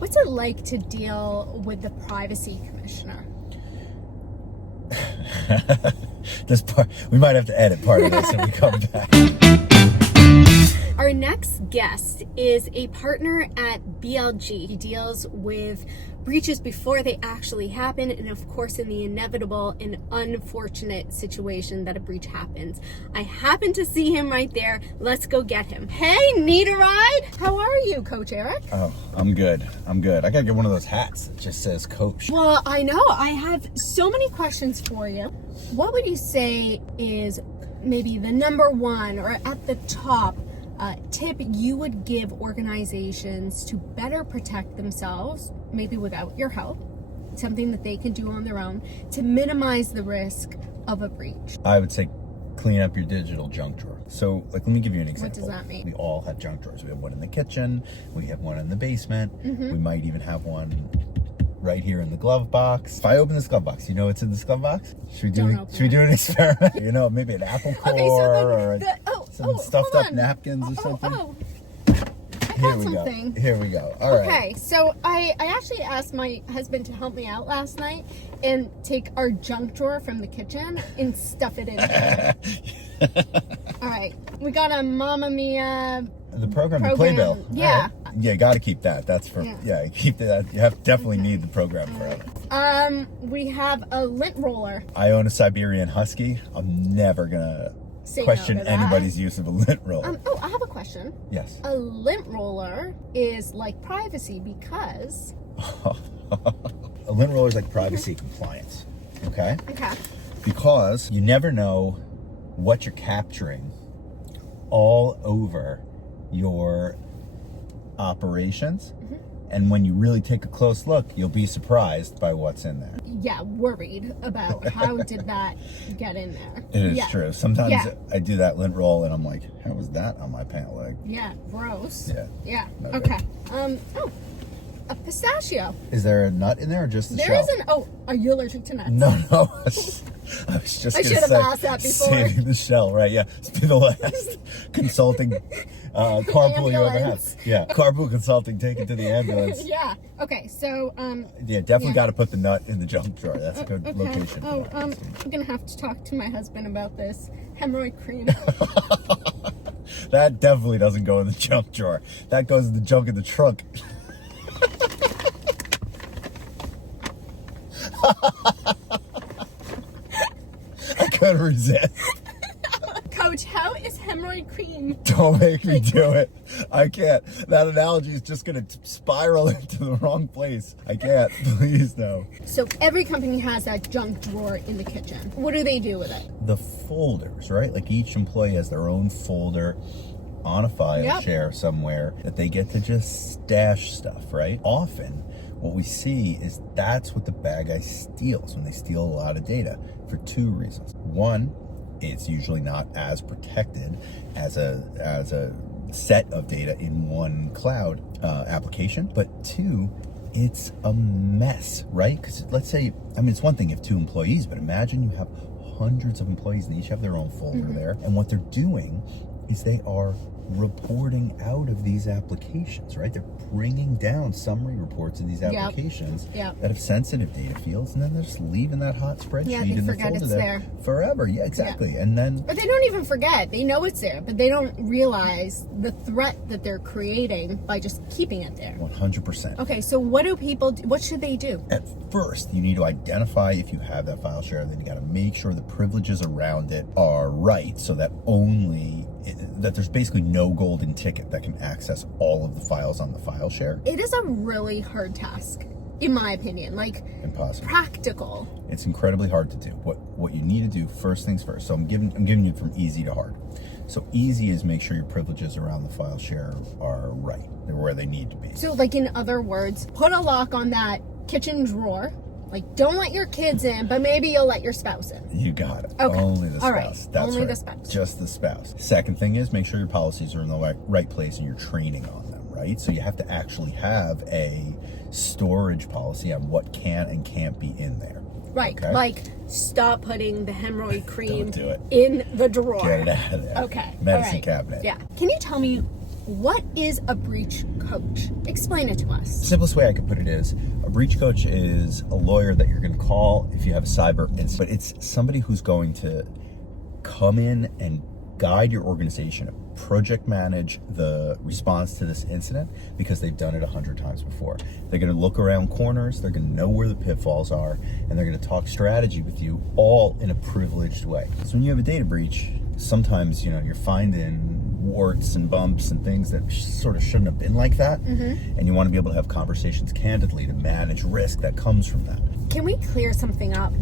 What's it like to deal with the privacy commissioner? This part, we might have to edit part of this when we come back. Our next guest is a partner at BLG. He deals with breaches before they actually happen, and of course in the inevitable and unfortunate situation that a breach happens. I happen to see him right there. Let's go get him. Hey, need a ride? How are you, Coach Eric? Oh, I'm good. I gotta get one of those hats that just says Coach. Well, I know. I have so many questions for you. What would you say is maybe the number one or at the top tip you would give organizations to better protect themselves, maybe without your help, something that they can do on their own to minimize the risk of a breach? I would say clean up your digital junk drawer. So, like, let me give you an example. What does that mean? We all have junk drawers. We have one in the kitchen. We have one in the basement. We might even have one right here in the glove box. If I open this glove box, you know what's in this glove box? Should we do an experiment? You know, maybe an apple core or some stuffed up napkins or something. Here we go. All right. Okay, so I actually asked my husband to help me out last night and take our junk drawer from the kitchen and stuff it in there. All right, we got a Mamma Mia. The program, the Playbill. Yeah. Right. Yeah, got to keep that. That's for, keep that. You definitely need the program forever. We have a lint roller. I own a Siberian Husky. I'm never going to question anybody's use of a lint roller. I have a question. Yes. A lint roller is like privacy because... A lint roller is like privacy compliance. Okay? Okay. Because you never know what you're capturing all over your operations, and when you really take a close look, you'll be surprised by what's in there. Yeah, worried about how did that get in there. It is true. Sometimes I do that lint roll and I'm like, how was that on my pant leg? Yeah, gross. Yeah. Okay. A pistachio. Is there a nut in there or just the shell? There isn't. Oh, are you allergic to nuts? No. I was just I should have asked that before. Saving the shell, right? Yeah. It's been the last consulting carpool you ever had. Yeah. Carpool Consulting, take it to the ambulance. Yeah. Okay. So, yeah, definitely got to put the nut in the junk drawer. That's a good location. Oh, I'm gonna have to talk to my husband about this hemorrhoid cream. That definitely doesn't go in the junk drawer. That goes in the junk in the trunk. I couldn't resist. Coach, how is hemorrhoid cream? Don't make me do it. I can't. That analogy is just going to spiral into the wrong place. I can't. Please, no. So every company has that junk drawer in the kitchen. What do they do with it? The folders, right? Like each employee has their own folder on a file share somewhere that they get to just stash stuff, right? Often what we see is that's what the bad guy steals when they steal a lot of data for two reasons. One, it's usually not as protected as a set of data in one cloud application. But two, it's a mess, right? Because let's say, I mean, it's one thing if two employees, but imagine you have hundreds of employees and each have their own folder there. And what they're doing is they are reporting out of these applications, right? They're bringing down summary reports of these applications that have sensitive data fields, and then they're just leaving that hot spreadsheet in the folder there forever. Yeah, exactly. And then, but they don't even forget. They know it's there, but they don't realize the threat that they're creating by just keeping it there. 100%. Okay, so what do people do? What should they do? At first, you need to identify if you have that file share, then you got to make sure the privileges around it are right, so that that there's basically no golden ticket that can access all of the files on the file share. It is a really hard task, in my opinion. Like, impossible. Practical. It's incredibly hard to do. What you need to do, first things first. So I'm giving you from easy to hard. So easy is make sure your privileges around the file share are right. They're where they need to be. So, like, in other words, put a lock on that kitchen drawer. Like, don't let your kids in, but maybe you'll let your spouse in. You got it. Okay. Only the spouse. All right. That's Only right. the spouse. Just the spouse. Second thing is make sure your policies are in the right place and you're training on them, right? So you have to actually have a storage policy on what can and can't be in there. Right. Okay? Like, stop putting the hemorrhoid cream Don't do it. in the drawer. Get it out of there. Okay. Medicine cabinet. Yeah. Can you tell me what is a breach coach? Explain it to us. Simplest way I could put it is a breach coach is a lawyer that you're going to call if you have a cyber incident, but it's somebody who's going to come in and guide your organization, project manage the response to this incident because they've done it 100 times before. They're going to look around corners, they're going to know where the pitfalls are, and they're going to talk strategy with you all in a privileged way. So when you have a data breach, sometimes you're finding warts and bumps and things that sort of shouldn't have been like that, and you want to be able to have conversations candidly to manage risk that comes from that. Can we clear something up?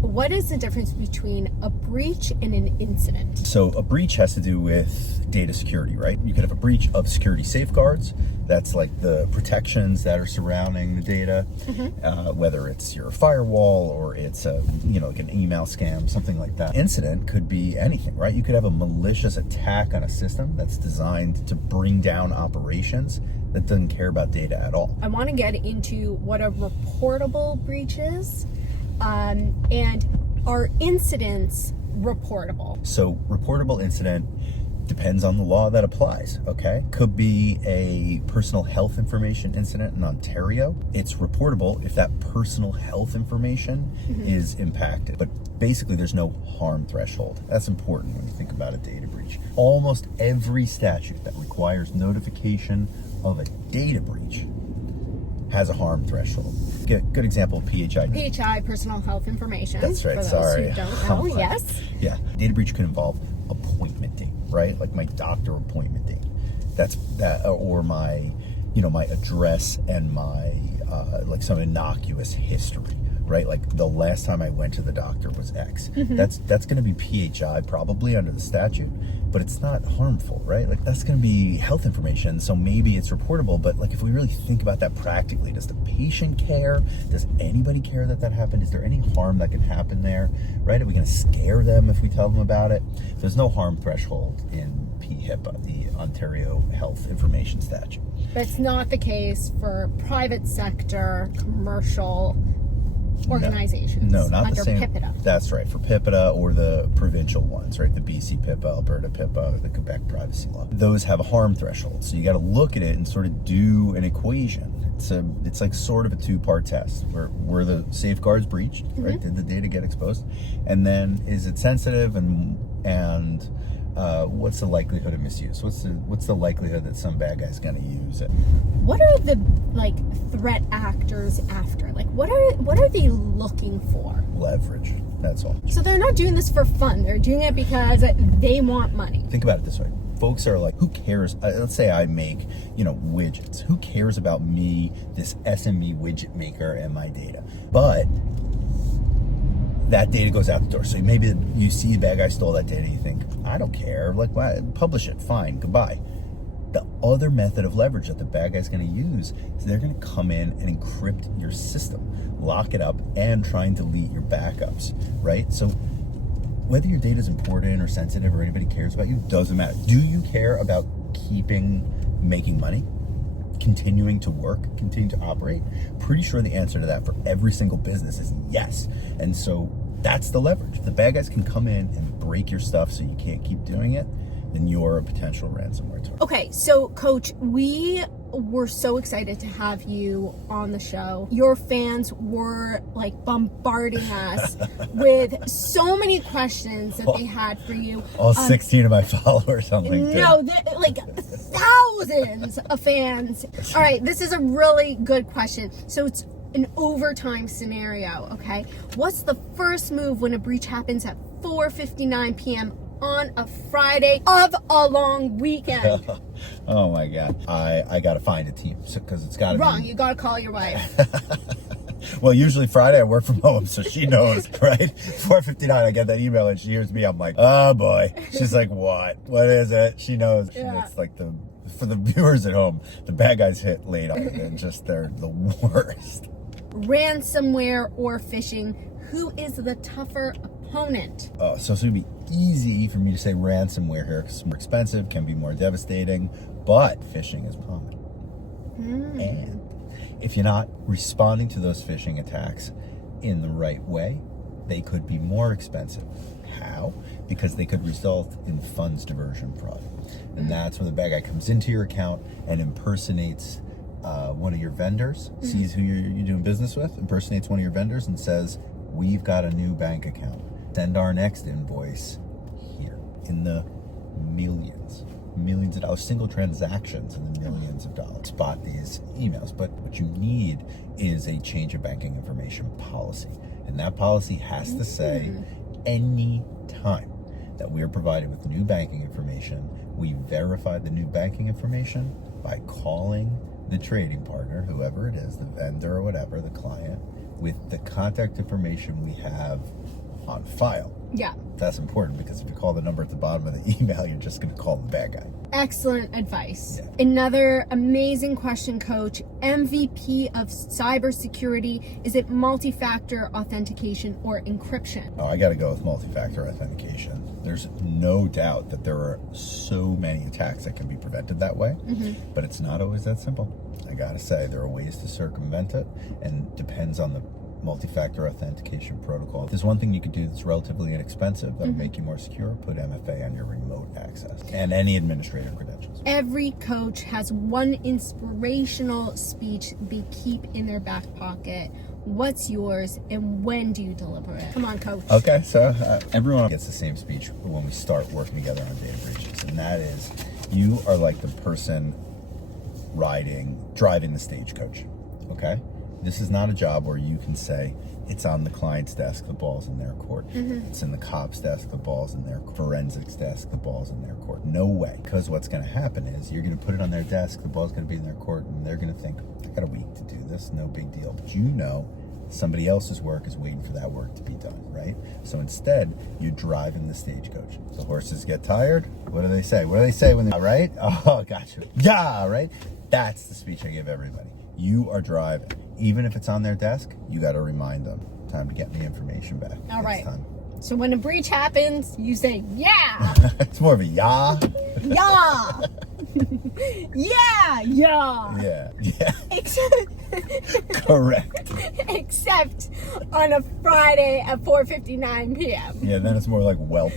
What is the difference between a breach and an incident? So a breach has to do with data security, right? You could have a breach of security safeguards. That's like the protections that are surrounding the data, whether it's your firewall or it's like an email scam, something like that. Incident could be anything, right? You could have a malicious attack on a system that's designed to bring down operations that doesn't care about data at all. I want to get into what a reportable breach is. And are incidents reportable? So reportable incident depends on the law that applies, okay? Could be a personal health information incident in Ontario. It's reportable if that personal health information is impacted. But basically there's no harm threshold. That's important when you think about a data breach. Almost every statute that requires notification of a data breach has a harm threshold. Good example of PHI. PHI, personal health information. That's right. For those Sorry. who don't know, yes. Yeah. Data breach could involve appointment date, right? Like my doctor appointment date. That's that, or my, my address and my like some innocuous history, right? Like the last time I went to the doctor was X. That's going to be PHI probably under the statute, but it's not harmful, right? Like that's going to be health information, so maybe it's reportable. But like if we really think about that practically, does the patient care? Does anybody care that happened? Is there any harm that can happen there, right? Are we going to scare them if we tell them about it? There's no harm threshold in PHIPAA, the Ontario Health Information Statute. But it's not the case for private sector, commercial organizations. No, not under the same. PIPEDA. That's right, for PIPEDA or the provincial ones, right? The BC PIPA, Alberta PIPA, the Quebec privacy law. Those have a harm threshold. So you got to look at it and sort of do an equation. It's like sort of a two-part test. Were the safeguards breached, right? Did the data get exposed? And then is it sensitive and what's the likelihood of misuse? What's the likelihood that some bad guy's going to use it? What are the threat actors after? What are they looking for? Leverage. That's all. So they're not doing this for fun. They're doing it because they want money. Think about it this way. Folks are like, who cares? Let's say I make, widgets. Who cares about me, this SME widget maker, and my data? But that data goes out the door. So maybe you see the bad guy stole that data. You think, I don't care. Like, why? Publish it. Fine. Goodbye. The other method of leverage that the bad guy's going to use is they're going to come in and encrypt your system, lock it up, and try and delete your backups, right? So whether your data is important or sensitive or anybody cares about you, doesn't matter. Do you care about making money, continuing to work, continuing to operate? Pretty sure the answer to that for every single business is yes. And so that's the leverage. The bad guys can come in and break your stuff so you can't keep doing it, then you're a potential ransomware target. Okay, so Coach, we were so excited to have you on the show. Your fans were bombarding us with so many questions that they had for you. All 16 of my followers on LinkedIn. No, thousands of fans. All right, this is a really good question. So it's an overtime scenario, okay? What's the first move when a breach happens at 4:59 p.m. on a Friday of a long weekend? Oh my God. I got to find a team because it's got to be. Wrong. You got to call your wife. Well, usually Friday I work from home, so she knows, right? 4:59, I get that email and she hears me. I'm like, oh boy. She's like, what? What is it? She knows. Yeah. It's like for the viewers at home, the bad guys hit late on it and just they're the worst. Ransomware or phishing, who is the tougher opponent? So it's going to be easy for me to say ransomware here because it's more expensive, can be more devastating, but phishing is common. And if you're not responding to those phishing attacks in the right way, they could be more expensive. how, because they could result in funds diversion fraud. And that's when the bad guy comes into your account and impersonates one of your vendors, sees who you're doing business with, impersonates one of your vendors and says, we've got a new bank account. Send our next invoice here, in the millions of dollars, single transactions in the millions of dollars. Spot these emails. But what you need is a change of banking information policy. And that policy has to say, any time that we are provided with new banking information, we verify the new banking information by calling the trading partner, whoever it is, the vendor or whatever, the client, with the contact information we have on file. Yeah. That's important, because if you call the number at the bottom of the email, you're just going to call the bad guy. Excellent advice. Yeah. Another amazing question, Coach. MVP of cybersecurity, is it multi-factor authentication or encryption? Oh, I got to go with multi-factor authentication. There's no doubt that there are so many attacks that can be prevented that way, but it's not always that simple. I got to say, there are ways to circumvent it, and depends on the multi-factor authentication protocol. There's one thing you could do that's relatively inexpensive that would make you more secure. Put MFA on your remote access and any administrator credentials. Every coach has one inspirational speech they keep in their back pocket. What's yours, and when do you deliver it? Come on, Coach. Okay, so everyone gets the same speech when we start working together on data breaches, and that is, you are like the person driving the stagecoach, okay? This is not a job where you can say, it's on the client's desk, the ball's in their court. It's in the cop's desk, the ball's in their forensics desk, the ball's in their court. No way. Because what's going to happen is, you're going to put it on their desk, the ball's going to be in their court, and they're going to think, I got a week to do this, no big deal. But you know, somebody else's work is waiting for that work to be done, right? So instead, you're driving the stagecoach. The horses get tired. What do they say? What do they say when they, right? Oh, gotcha. Yeah, right? That's the speech I give everybody. You are driving. Even if it's on their desk, you got to remind them, time to get the information back. All right. Time. So when a breach happens, you say, yeah. It's more of a yeah. Yeah. Yeah. Yeah. Except, Correct. except on a Friday at 4:59 p.m. Yeah, then it's more like whelp.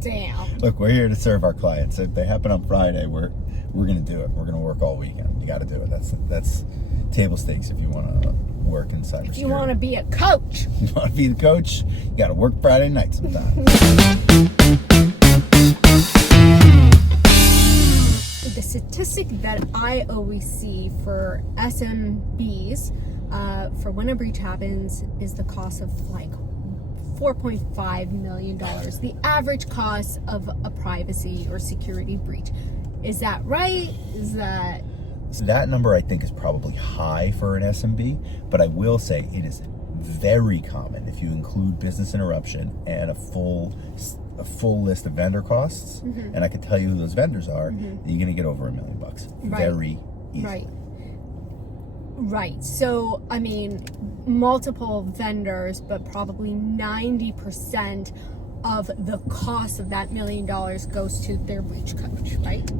Damn. Look, we're here to serve our clients. If they happen on Friday, we're going to do it. We're going to work all weekend. You got to do it. That's table stakes if you want to work in cybersecurity. If you want to be a coach. You want to be the coach, you got to work Friday night sometimes. The statistic that I always see for SMBs, for when a breach happens, is the cost of like $4.5 million. The average cost of a privacy or security breach. Is that right? Is that... That number, I think, is probably high for an SMB, but I will say it is very common if you include business interruption and a full list of vendor costs, and I can tell you who those vendors are, you're going to get over $1 million. Right. Very easy. Right. So, I mean, multiple vendors, but probably 90% of the cost of that $1 million goes to their breach coach, right?